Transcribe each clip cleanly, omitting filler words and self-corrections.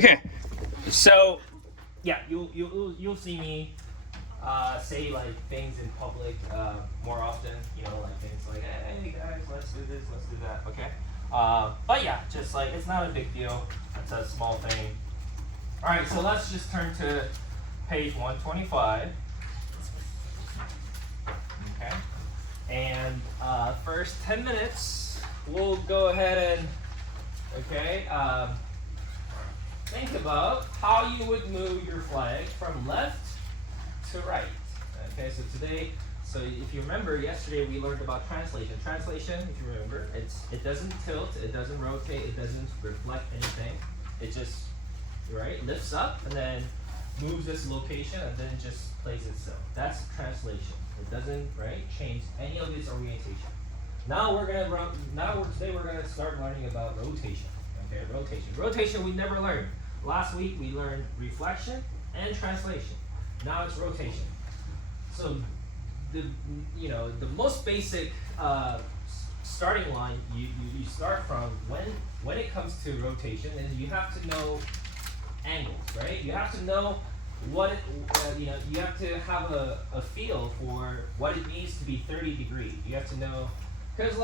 Okay, so yeah, you'll see me say like things in public more often. You know, like things like, hey guys, let's do this, let's do that. Okay, but yeah, just like it's not a big deal. It's a small thing. All right, so let's just turn to page 125. Okay, and first 10 minutes, we'll go ahead and think about how you would move your flag from left to right. Okay, so today, if you remember, yesterday we learned about translation. Translation, if you remember, it doesn't tilt, it doesn't rotate, it doesn't reflect anything. It just lifts up and then moves this location and then just plays itself. That's translation. It doesn't change any of its orientation. Today we're gonna start learning about rotation. Okay, rotation. Rotation we never learned. Last week we learned reflection and translation. Now it's rotation. So the most basic starting line you start from when it comes to rotation is you have to know angles, right? You have to know what you have to have a feel for what it means to be 30 degrees. You have to know, because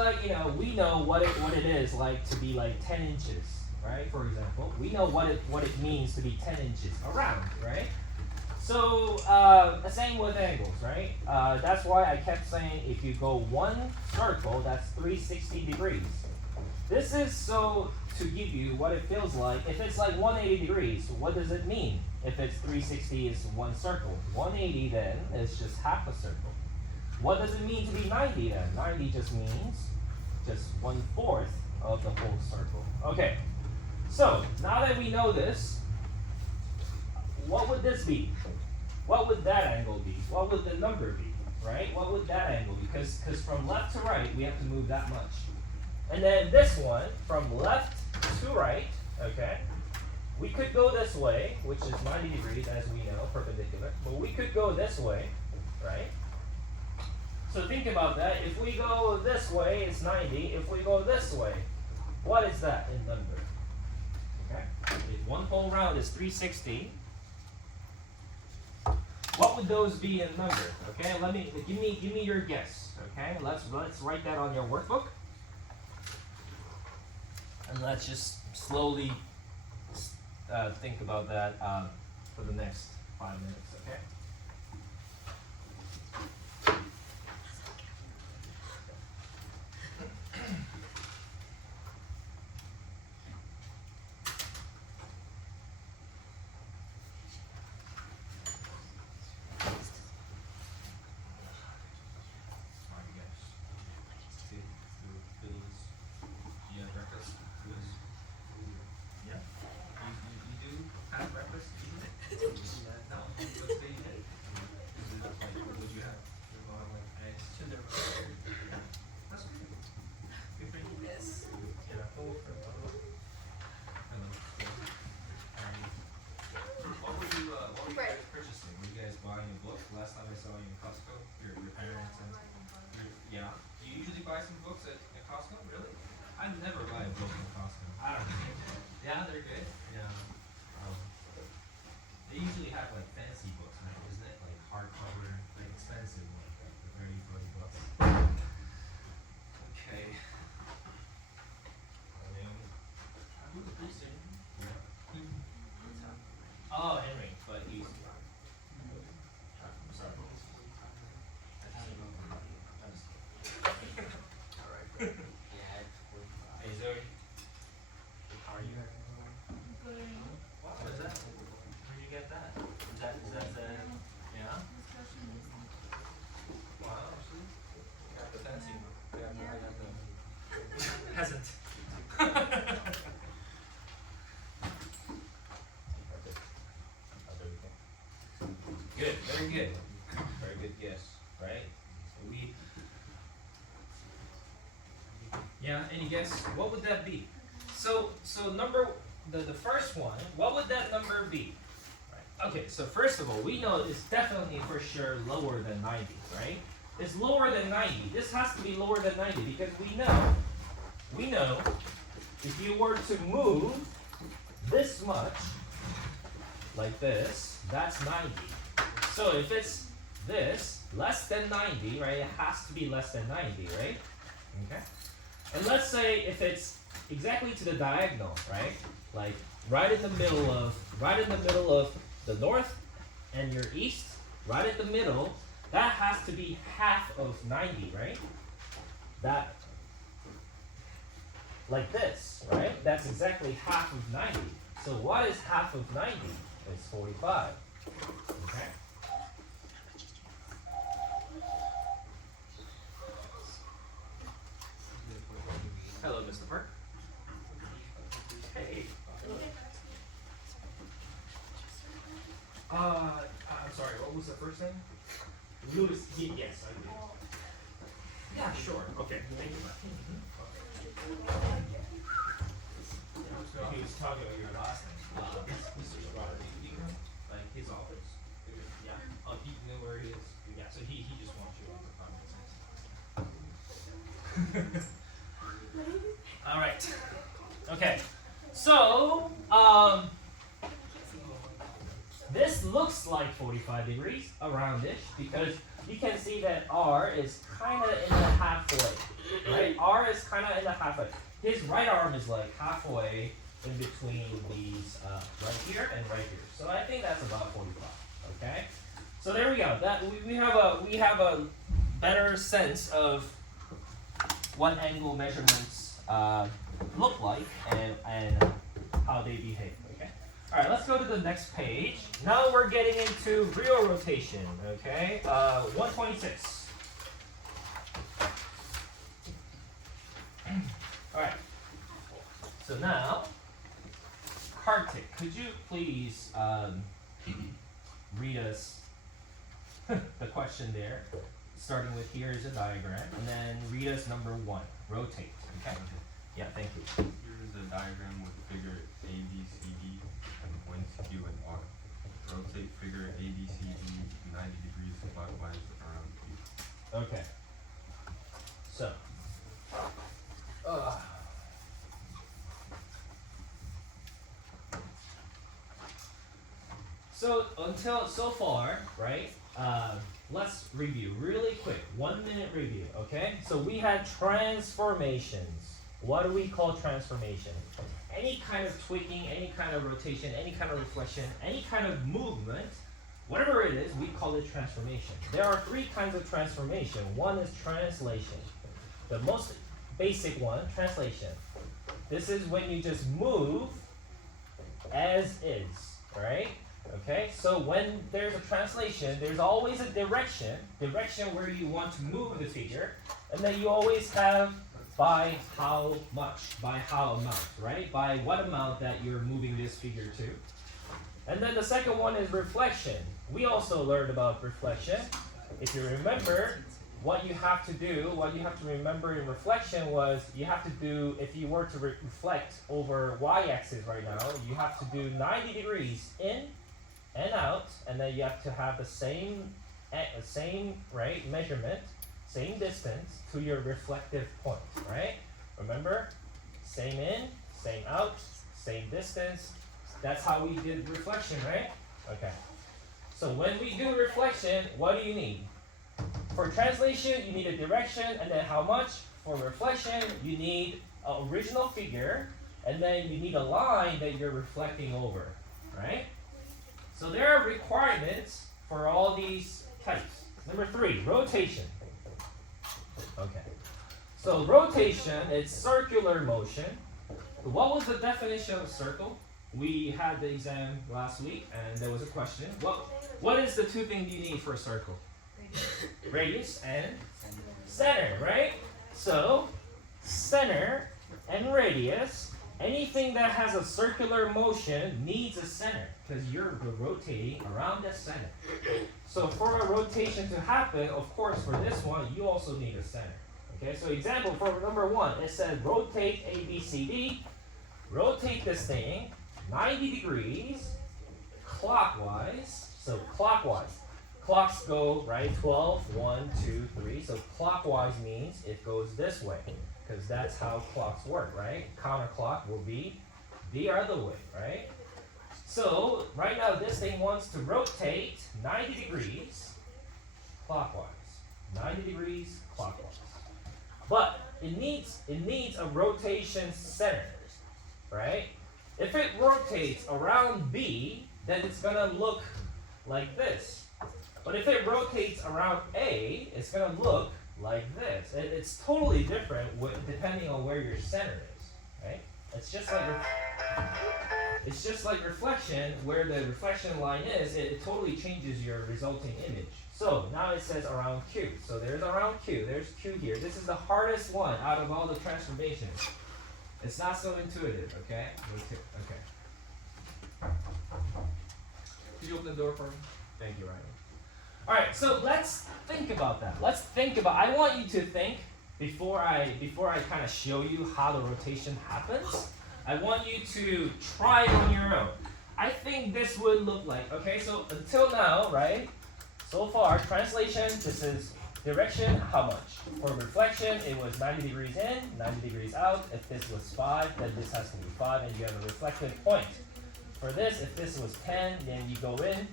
we know what it is like to be like 10 inches, right? For example, we know what it means to be 10 inches around, right? So same with angles, right? That's why I kept saying if you go one circle, that's 360 degrees. This is so to give you what it feels like. If it's like 180 degrees, what does it mean? If it's 360 is one circle. 180 then is just half a circle. What does it mean to be 90 then? 90 just means just 1/4 of the whole circle. Okay, so now that we know this, what would this be? What would that angle be? What would the number be, right? What would that angle be? Because from left to right, we have to move that much. And then this one, from left to right, okay, we could go this way, which is 90 degrees, as we know, perpendicular. But we could go this way, right? So think about that. If we go this way, it's 90. If we go this way, what is that in number? Okay, if one whole round is 360. What would those be in number? Okay, give me your guess. Okay, let's write that on your workbook, and let's just slowly think about that for the next 5 minutes. Okay. Last time I saw you in Costco, your parents and yeah. Do you usually buy some books at Costco? Really? I never buy a book in Costco. I don't know. Yeah, they're good. Yeah. They usually have like fancy books, right? Isn't it? Like hardcover, like expensive ones, like the 30, 40 bucks. Okay. Oh, Henry, but he's. Hasn't. Good, very good. Very good guess, right? Any guess? What would that be? So the first one, what would that number be? Right. Okay, so first of all, we know it's definitely for sure lower than 90, right? It's lower than 90. This has to be lower than 90 because we know if you were to move this much like this, that's 90. So if it's this, less than 90, right, it has to be less than 90, right? Okay. And let's say if it's exactly to the diagonal, right? Like right in the middle of the north and your east, right at the middle, that has to be half of 90, right? That, like this, right? That's exactly half of 90. So what is half of 90? It's 45. Okay? Hello, Mr. Park. Hey. I'm sorry, what was the first name? Louis, yes, I did. Yeah, sure. Okay, thank you. He was talking about your last name. Mr. Robert, like his office. Yeah. Oh, he knew where he is. Yeah, so he just wants you on the conference. All right. Okay. So, this looks like 45 degrees, around-ish, because you can see that R is kind of in the halfway, right? R is kind of in the halfway. His right arm is like halfway in between these, right here and right here. So I think that's about 45. Okay. So there we go. That we have a better sense of what angle measurements look like and how they behave. Okay. All right. Let's go to the next page. Now we're getting into real rotation. Okay. 126. All right. So now, Kartik, could you please read us the question there? Starting with here is a diagram, and then read us number 1. Rotate. Okay. Yeah. Thank you. Here's a diagram with figure A, B, C, D, and points Q and R. Rotate figure A, B, C, D 90 degrees clockwise around Q. Okay. So. So until so far, right? Let's review really quick. 1 minute review, okay? So we had transformations. What do we call transformation? Any kind of tweaking, any kind of rotation, any kind of reflection, any kind of movement, whatever it is, we call it transformation. There are 3 kinds of transformation. One is translation. The most basic one, translation. This is when you just move as is, right? Okay, so when there's a translation, there's always a direction where you want to move the figure, and then you always have by how much, by how amount, right? By what amount that you're moving this figure to. And then the second one is reflection. We also learned about reflection. If you remember, what you have to remember in reflection was you have to do, if you were to reflect over y-axis right now, you have to do 90 degrees in and out, and then you have to have the same right measurement, same distance to your reflective point, right? Remember, same in, same out, same distance. That's how we did reflection, right? Okay. So when we do reflection, what do you need? For translation, you need a direction, and then how much? For reflection, you need an original figure, and then you need a line that you're reflecting over, right? So there are requirements for all these types. Number 3, rotation. Okay. So rotation, it's circular motion. What was the definition of a circle? We had the exam last week, and there was a question. What is the 2 things you need for a circle? Radius and center, right? So, center and radius, anything that has a circular motion needs a center because you're rotating around the center. So for a rotation to happen, of course, for this one, you also need a center. Okay, so example for number 1, it says rotate A, B, C, D. Rotate this thing 90 degrees clockwise. So clockwise. Clocks go, right, 12, 1, 2, 3. So clockwise means it goes this way, because that's how clocks work, right? Counterclock will be the other way, right? So right now this thing wants to rotate 90 degrees clockwise. 90 degrees clockwise. But it needs a rotation center, right? If it rotates around B, then it's gonna look like this. But if it rotates around A, it's gonna look like this. It's totally different depending on where your center is, right? It's just like reflection, where the reflection line is, it totally changes your resulting image. So now it says around Q. So there's around Q, there's Q here. This is the hardest one out of all the transformations. It's not so intuitive, okay? Okay. Could you open the door for me? Thank you, Ryan. All right, so let's think about that. I want you to think before I kind of show you how the rotation happens. I want you to try it on your own. I think this would look like, okay, so until now, right? So far, translation, this is direction, how much? For reflection, it was 90 degrees in, 90 degrees out. If this was 5, then this has to be 5, and you have a reflected point. For this, if this was 10, then you go in,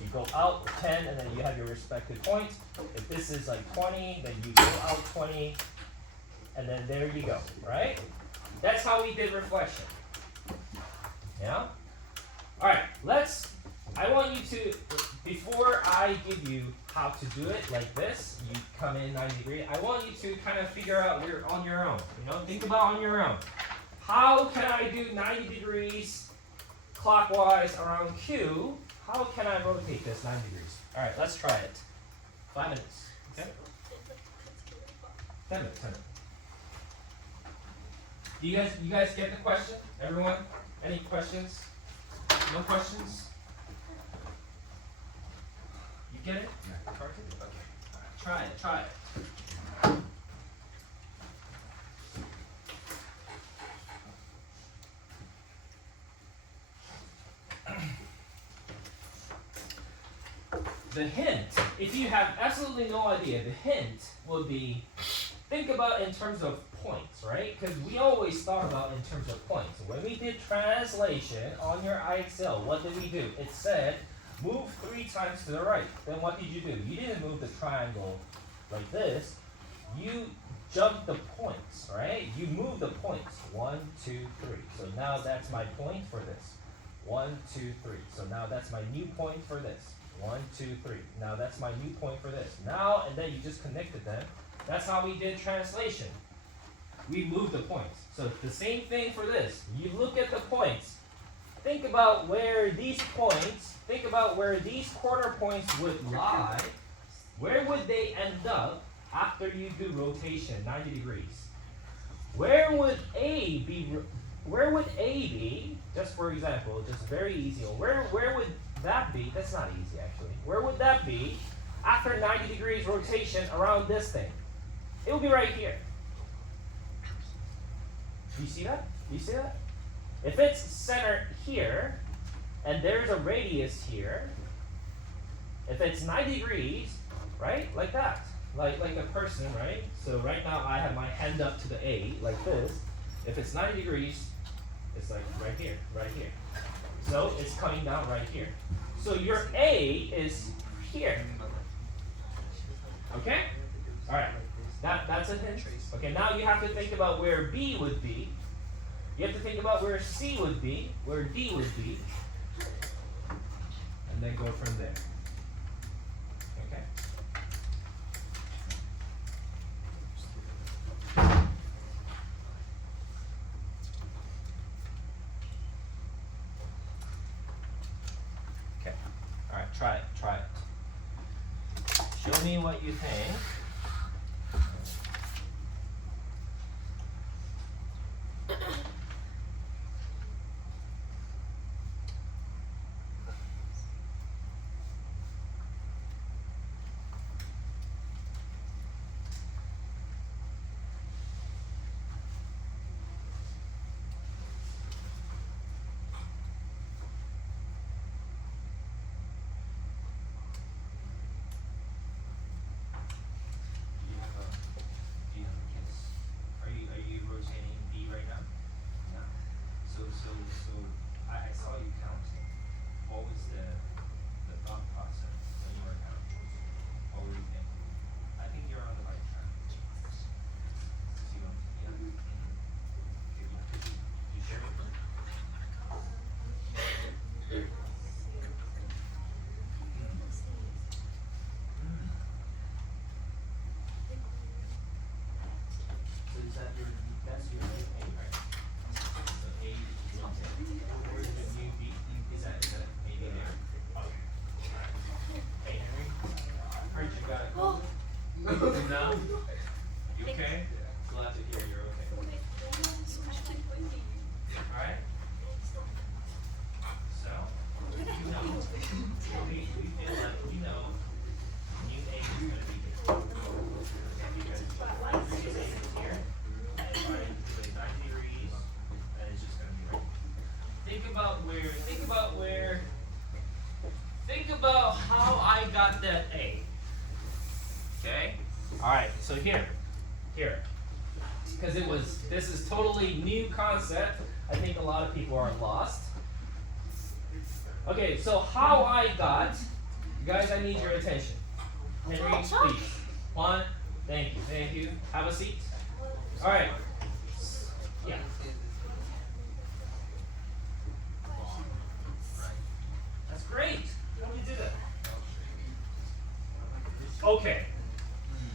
you go out 10, and then you have your respective point. If this is like 20, then you go out 20, and then there you go, right? That's how we did reflection. Yeah? All right, I want you to, before I give you how to do it like this, you come in 90 degrees, I want you to kind of figure out on your own, think about on your own. How can I do 90 degrees clockwise around Q? How can I rotate this 90 degrees? All right, let's try it. 5 minutes, okay? 10 minutes. Do you guys get the question? Everyone? Any questions? No questions? You get it? Yeah. Okay. All right. Try it. The hint, if you have absolutely no idea, the hint would be, think about in terms of points, right? Because we always thought about in terms of points. When we did translation on your IXL, what did we do? It said, move 3 times to the right. Then what did you do? You didn't move the triangle like this. You jumped the points, right? You moved the points. 1, 2, 3. So now that's my point for this. 1, 2, 3. So now that's my new point for this. 1, 2, 3. Now that's my new point for this. Now, and then you just connected them. That's how we did translation. We moved the points. So the same thing for this. You look at the points. Think about where these corner points would lie. Where would they end up after you do rotation 90 degrees? Where would A be? Just for example, just very easy. Where would that be? That's not easy actually. Where would that be after 90 degrees rotation around this thing? It will be right here. You see that? If it's centered here, and there's a radius here, if it's 90 degrees, right, like that, like a person, right? So right now I have my hand up to the A, like this. If it's 90 degrees, it's like right here. So it's coming down right here. So your A is here. Okay? All right. That's a hint. Okay, now you have to think about where B would be. You have to think about where C would be, where D would be, and then go from there. Okay? Okay. All right, try it. Show me what you think. that's your new A, right? So A is 110. Where's the new B? Is that A there? Okay. Hey Henry, I heard you got it. No? You okay? Glad to hear you're okay. Alright? So, we feel like new A is going to be here. Because 90 degrees A is here, and if I do a 90 degrees, then it's just going to be right. Think about how I got that A. Okay? Alright, so here. Because this is totally new concept. I think a lot of people are lost. Okay, so how I got, guys, I need your attention. Henry, please. Juan, thank you. Have a seat. Alright. Yeah. That's great. How do we do that? Okay.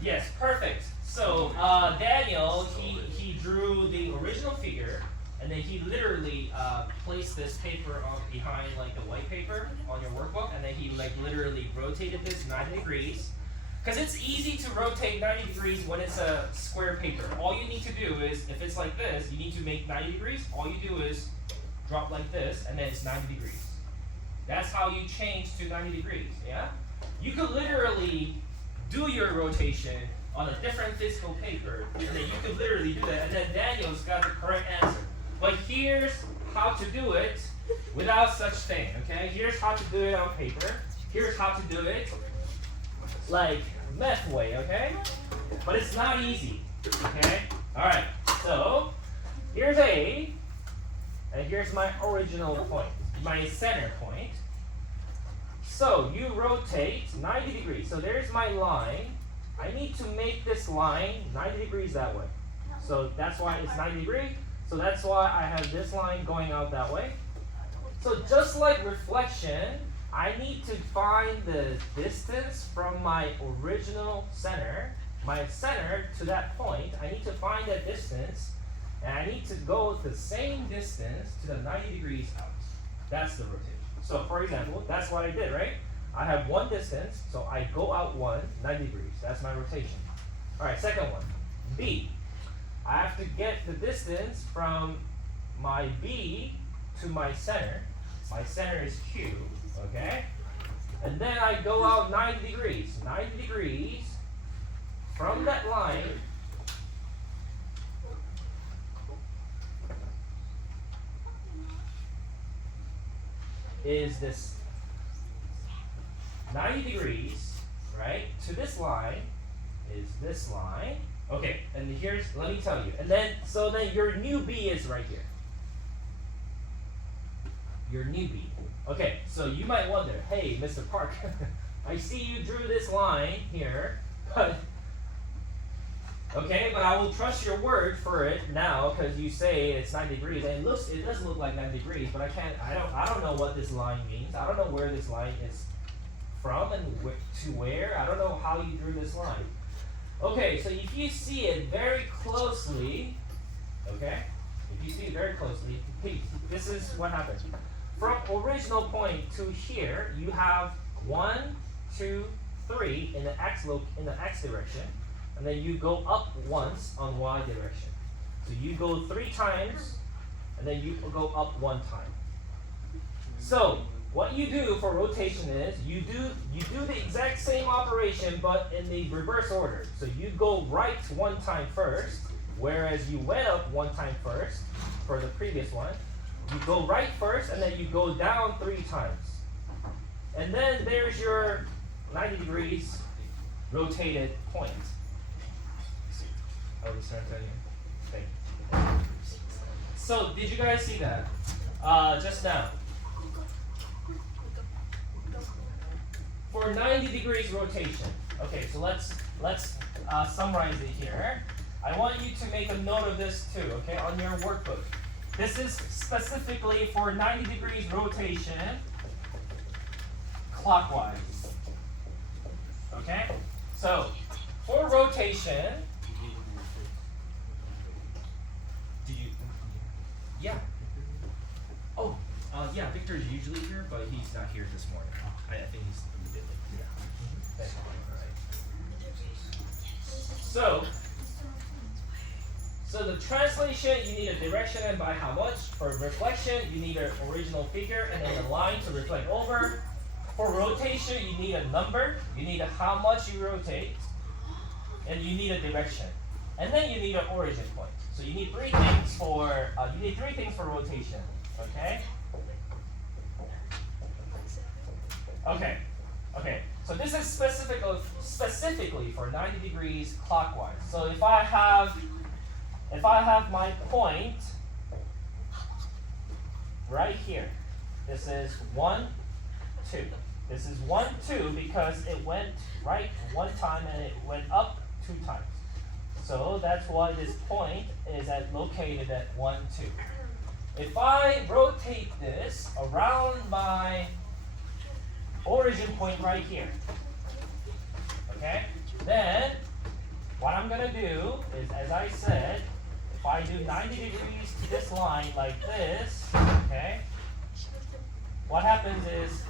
Yes, perfect. So Daniel, he drew the original figure, and then he literally placed this paper behind like the white paper on your workbook, and then he like literally rotated this 90 degrees. Because it's easy to rotate 90 degrees when it's a square paper. All you need to do is, if it's like this, you need to make 90 degrees. All you do is drop like this, and then it's 90 degrees. That's how you change to 90 degrees, yeah? You could literally do your rotation on a different physical paper, and then you could literally do that, and then Daniel's got the correct answer. But here's how to do it without such thing, okay? Here's how to do it on paper. Here's how to do it like meth way, okay? But it's not easy, okay? Alright, so here's A, and here's my original point, my center point. So you rotate 90 degrees. So there's my line. I need to make this line 90 degrees that way. So that's why it's 90 degrees. So that's why I have this line going out that way. So just like reflection, I need to find the distance from my original center, my center to that point. I need to find that distance, and I need to go the same distance to the 90 degrees out. That's the rotation. So for example, that's what I did, right? I have one distance, so I go out 90 degrees. That's my rotation. All right, second one, B. I have to get the distance from my B to my center. My center is Q, okay? And then I go out 90 degrees. 90 degrees from that line is this 90 degrees, right, to this line is this line. Okay, and here's, let me tell you. And then, so then your new B is right here. Your new B. Okay, so you might wonder, hey, Mr. Park, I see you drew this line here, but, okay, but I will trust your word for it now because you say it's 90 degrees. And it does look like 90 degrees, but I don't know what this line means. I don't know where this line is from and to where. I don't know how you drew this line. Okay, so if you see it very closely, okay, if you see it very closely, this is what happens. From original point to here, you have 1, 2, 3 in the x direction, and then you go up once on y direction. So you go 3 times, and then you go up 1 time. So what you do for rotation is you do the exact same operation, but in the reverse order. So you go right 1 time first, whereas you went up 1 time first for the previous one. You go right first, and then you go down 3 times. And then there's your 90 degrees rotated point. Oh, we start telling you. Thank you. So did you guys see that? Just now. For 90 degrees rotation. Okay, so let's summarize it here. I want you to make a note of this too, okay, on your workbook. This is specifically for 90 degrees rotation clockwise. Okay? So, for rotation, Yeah. Oh, yeah, Victor's usually here, but he's not here this morning. I think he's a bit late. Yeah. That's all right. So the translation, you need a direction and by how much. For reflection, you need an original figure and then a line to reflect over. For rotation, you need a number. You need how much you rotate. And you need a direction. And then you need an origin point. So you need three things for rotation. Okay? Okay. So this is specifically for 90 degrees clockwise. So if I have my point right here, this is 1, 2. This is 1, 2 because it went right one time and it went up 2 times. So that's why this point is located at 1, 2. If I rotate this around my origin point right here, okay, then what I'm going to do is, as I said, if I do 90 degrees to this line like this, okay, what happens is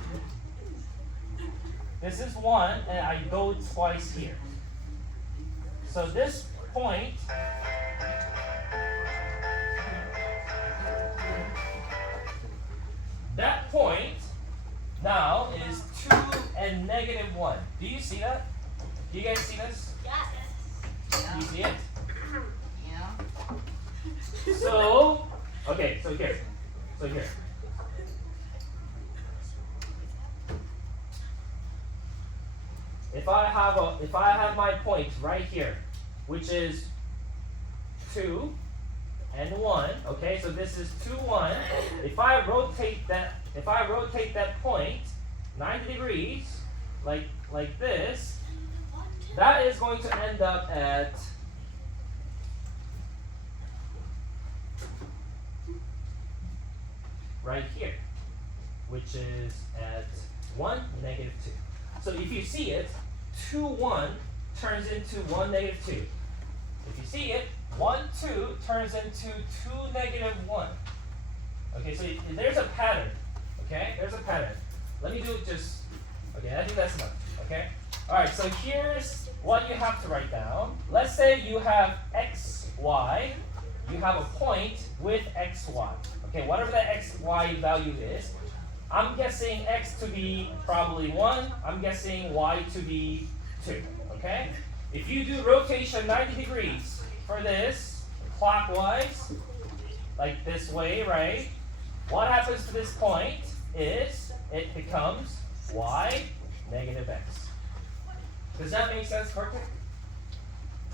this is 1 and I go twice here. So this point that point now is 2 and -1. Do you see that? Do you guys see this? Yes. Do you see it? Yeah. So here. If I have my point right here, which is 2 and 1, okay, so this is 2, 1. If I rotate that point 90 degrees, like this, that is going to end up at right here, which is at 1, -2. So if you see it, 2, 1 turns into 1, -2. If you see it, 1, 2 turns into 2, -1. Okay, so there's a pattern. Okay, there's a pattern. Let me do it just, okay, I think that's enough. Okay? Alright, so here's what you have to write down. Let's say you have x, y. You have a point with x, y. Okay, whatever the x, y value is, I'm guessing x to be probably 1. I'm guessing y to be 2. Okay? If you do rotation 90 degrees for this, clockwise, like this way, right? What happens to this point is it becomes y -x. Does that make sense, Carter?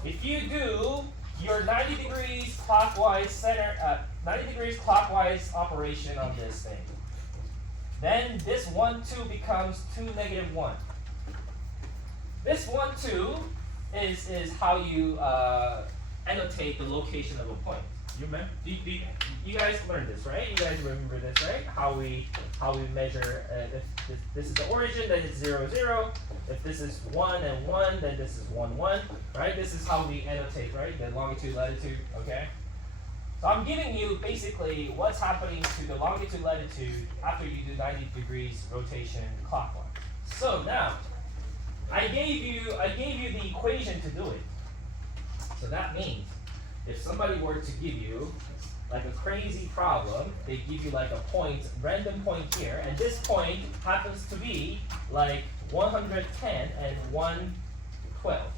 If you do your 90 degrees clockwise 90 degrees clockwise operation on this thing, then this 1, 2 becomes 2, -1. This 1, 2 is how you annotate the location of a point. You remember? You guys learned this, right? You guys remember this, right? How we measure if this is the origin, then it's 0, 0. If this is 1 and 1, then this is 1, 1. Right? This is how we annotate, right? The longitude, latitude. Okay. So I'm giving you basically what's happening to the longitude, latitude after you do 90 degrees rotation clockwise. So now, I gave you the equation to do it. So that means if somebody were to give you like a crazy problem, they give you like a point, random point here, and this point happens to be like 110 and 112.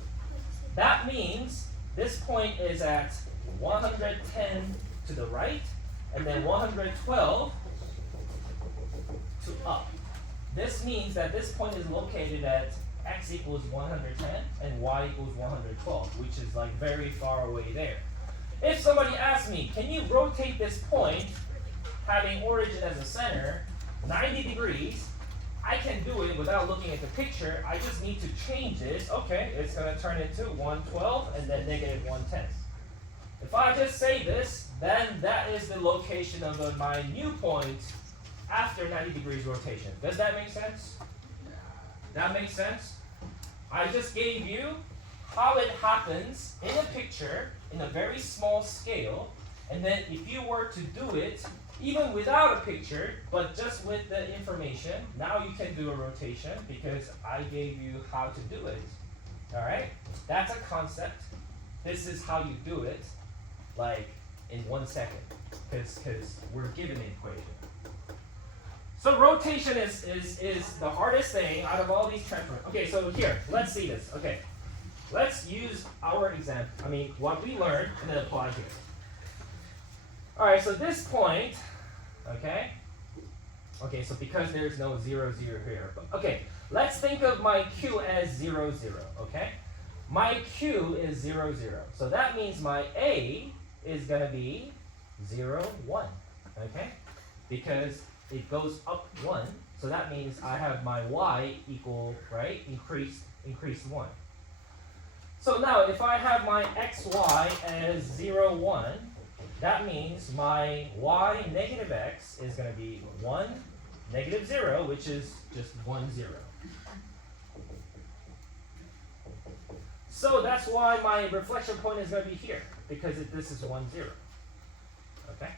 That means this point is at 110 to the right, and then 112 to up. This means that this point is located at x equals 110 and y equals 112, which is like very far away there. If somebody asks me, can you rotate this point, having origin as a center, 90 degrees, I can do it without looking at the picture. I just need to change this. Okay, it's going to turn into 112 and then -110. If I just say this, then that is the location of my new point after 90 degrees rotation. Does that make sense? That makes sense? I just gave you how it happens in a picture in a very small scale And then if you were to do it, even without a picture, but just with the information, now you can do a rotation because I gave you how to do it. Alright? That's a concept. This is how you do it, like in 1 second, because we're given an equation. So rotation is the hardest thing out of all these transforms. Okay, so here, let's see this. Okay, let's use our example. I mean, what we learned and then apply here. All right, so this point, okay. Okay, so because there's no 0, 0 here. Okay, let's think of my Q as 0, 0, okay? My Q is 0, 0. So that means my A is going to be 0, 1, okay? Because it goes up 1, so that means I have my Y equal, right, increased 1. So now if I have my XY as 0, 1, that means my Y negative X is going to be 1, negative 0, which is just 1, 0. So that's why my reflection point is going to be here, because this is 1, 0. Okay?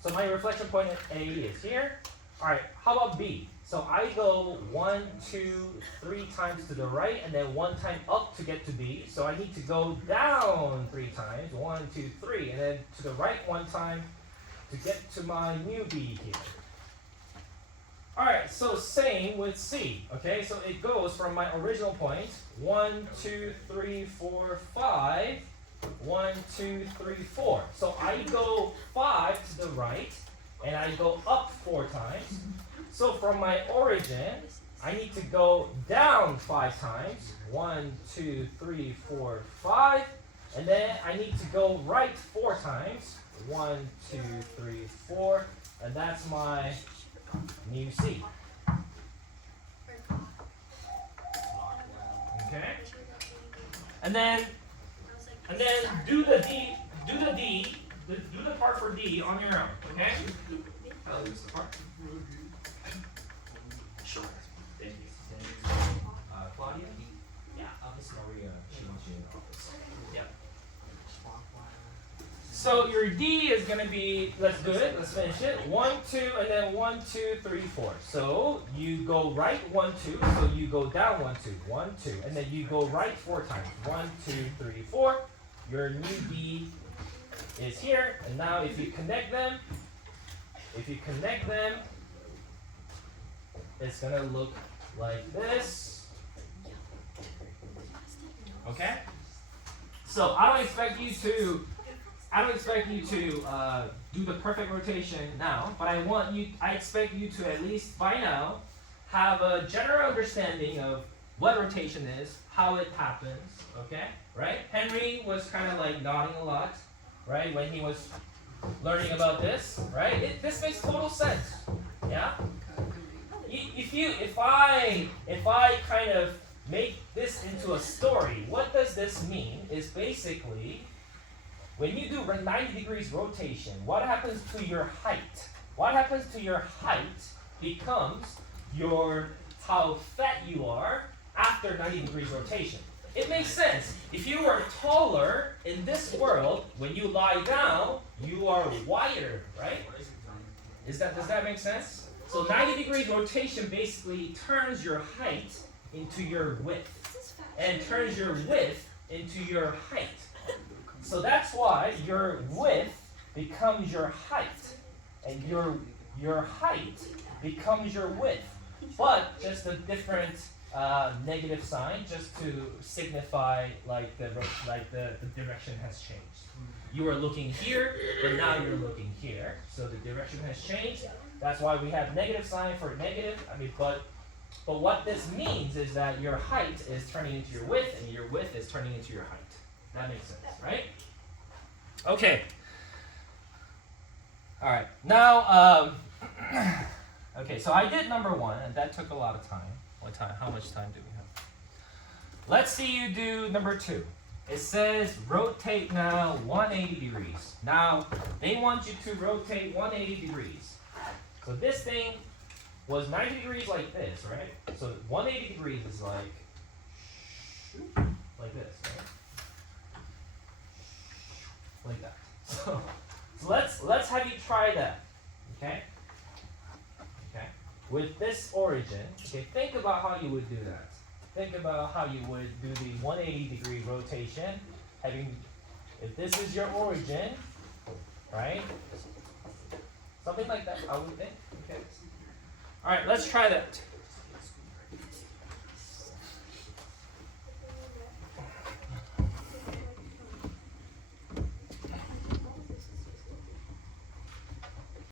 So my reflection point at A is here. All right, how about B? So I go 1, 2, 3 times to the right, and then 1 time up to get to B. So I need to go down 3 times, 1, 2, 3, and then to the right 1 time to get to my new B here. All right, so same with C. Okay, so it goes from my original point, 1, 2, 3, 4, 5. 1, 2, 3, 4. So I go 5 to the right, and I go up 4 times. So from my origin, I need to go down 5 times. 1, 2, 3, 4, 5. And then I need to go right 4 times. 1, 2, 3, 4. And that's my new C. Okay? And then do the part for D on your own, okay? I'll use the part. Sure. Thank you. Claudia? Yeah, Office Maria. She wants you in the office. Yeah. So your D is going to be, let's do it, let's finish it. 1, 2, and then 1, 2, 3, 4. So you go right 1, 2, so you go down 1, 2, 1, 2, and then you go right 4 times. 1, 2, 3, 4. Your new D is here, and now if you connect them, it's gonna look like this. Okay? So I don't expect you to do the perfect rotation now, but I expect you to at least by now have a general understanding of what rotation is, how it happens, okay? Right? Henry was kind of like nodding a lot, right, when he was learning about this, right? This makes total sense, yeah? If I kind of make this into a story, what does this mean? Is basically when you do 90 degrees rotation, what happens to your height? What happens to your height becomes how fat you are after 90 degrees rotation. It makes sense. If you were taller in this world, when you lie down, you are wider, right? Does that make sense? So 90 degrees rotation basically turns your height into your width, and turns your width into your height. So that's why your width becomes your height, and your height becomes your width, but just a different negative sign, just to signify like the direction has changed. You were looking here, but now you're looking here, so the direction has changed. That's why we have negative sign for negative. I mean, but what this means is that your height is turning into your width, and your width is turning into your height. That makes sense, right? Okay. All right. Now, okay. So I did number 1, and that took a lot of time. How much time do we have? Let's see you do number 2. It says rotate now 180 degrees. Now, they want you to rotate 180 degrees. So this thing was 90 degrees like this, right? So 180 degrees is like, like this, right? Like that. So let's have you try that. Okay? Okay? With this origin, okay, think about how you would do that. Think about how you would do the 180-degree rotation, having, if this is your origin, right? Something like that, I would think. Okay. Alright, let's try that.